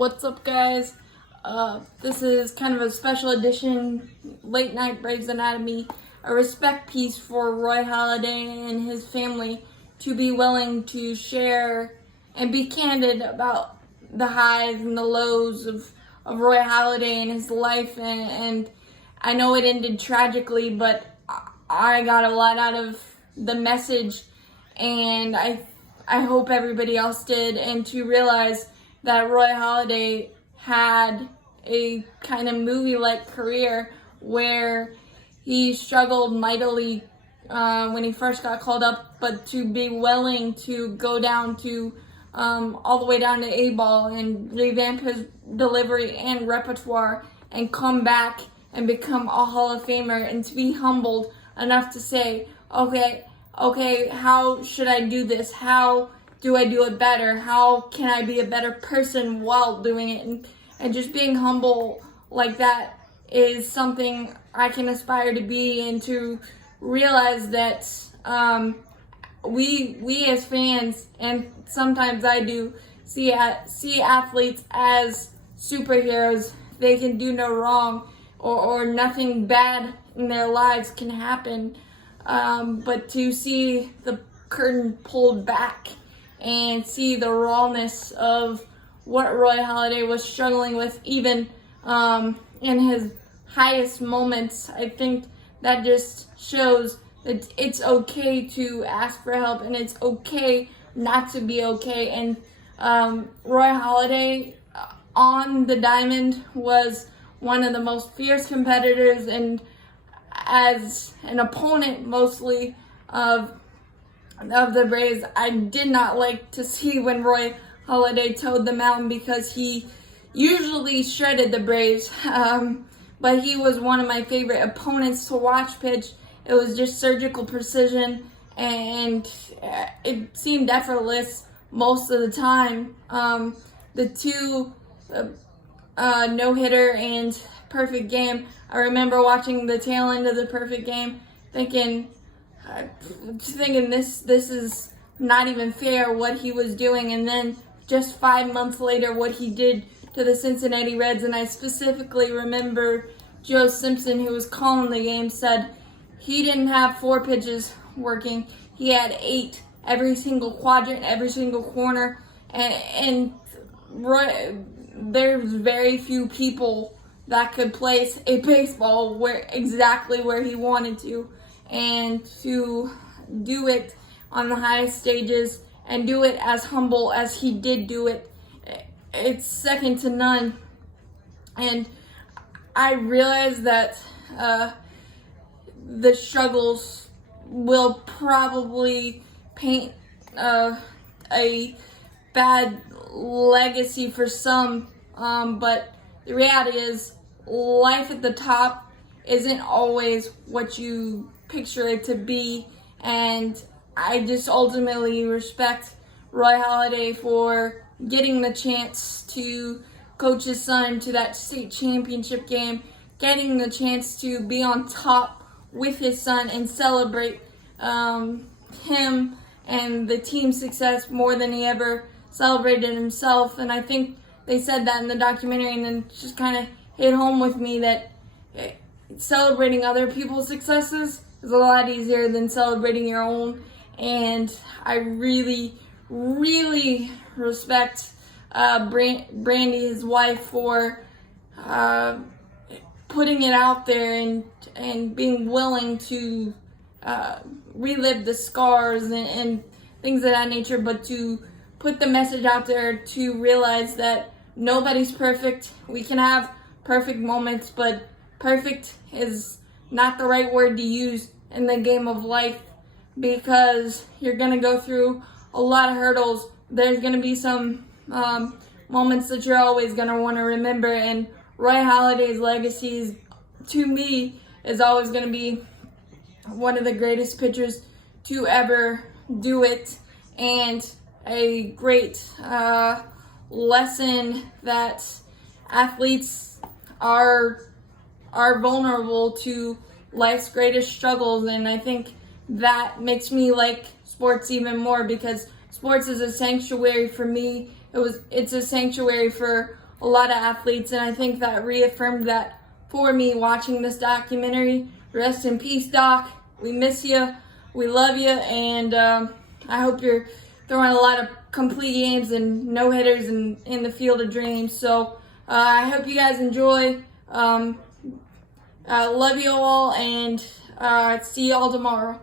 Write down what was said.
What's up, guys? This is kind of a special edition, late night Braves Anatomy, a respect piece for Roy Halladay and his family to be willing to share and be candid about the highs and the lows of Roy Halladay and his life. And I know it ended tragically, but I got a lot out of the message, and I hope everybody else did, and to realize that Roy Halladay had a kind of movie-like career where he struggled mightily when he first got called up, but to be willing to go down to all the way down to A-ball and revamp his delivery and repertoire and come back and become a Hall of Famer, and to be humbled enough to say, okay, how should I do this? How do I do it better? How can I be a better person while doing it? And just being humble like that is something I can aspire to be, and to realize that we as fans, and sometimes I do, see athletes as superheroes. They can do no wrong, or nothing bad in their lives can happen. But to see the curtain pulled back and see the rawness of what Roy Halladay was struggling with, even in his highest moments, I think that just shows that it's okay to ask for help, and it's okay not to be okay. And Roy Halladay on the diamond was one of the most fierce competitors, and as an opponent mostly of the Braves, I did not like to see when Roy Halladay towed the mound, because he usually shredded the Braves, but he was one of my favorite opponents to watch pitch. It was just surgical precision, and it seemed effortless most of the time. The two no-hitter and perfect game, I remember watching the tail end of the perfect game thinking this is not even fair what he was doing. And then just 5 months later, what he did to the Cincinnati Reds. And I specifically remember Joe Simpson, who was calling the game, said he didn't have 4 pitches working. He had 8, every single quadrant, every single corner. And there's very few people that could place a baseball exactly where he wanted to, and to do it on the highest stages and do it as humble as he did do it, it's second to none. And I realize that the struggles will probably paint a bad legacy for some, but the reality is life at the top isn't always what you picture it to be. And I just ultimately respect Roy Halladay for getting the chance to coach his son to that state championship game, getting the chance to be on top with his son and celebrate him and the team's success more than he ever celebrated himself. And I think they said that in the documentary, and then just kind of hit home with me that celebrating other people's successes is a lot easier than celebrating your own. And I really, really respect Brandy, his wife, for putting it out there and being willing to relive the scars and things of that nature, but to put the message out there to realize that nobody's perfect. We can have perfect moments, but perfect is not the right word to use in the game of life, because you're going to go through a lot of hurdles. There's going to be some moments that you're always going to want to remember, and Roy Halladay's legacy, to me, is always going to be one of the greatest pitchers to ever do it, and a great lesson that athletes are vulnerable to life's greatest struggles. And I think that makes me like sports even more, because sports is a sanctuary for me. It's a sanctuary for a lot of athletes, and I think that reaffirmed that for me watching this documentary. Rest in peace, Doc. We miss you. We love you, and I hope you're throwing a lot of complete games and no hitters in the Field of Dreams. So I hope you guys enjoy. Love you all, and see you all tomorrow.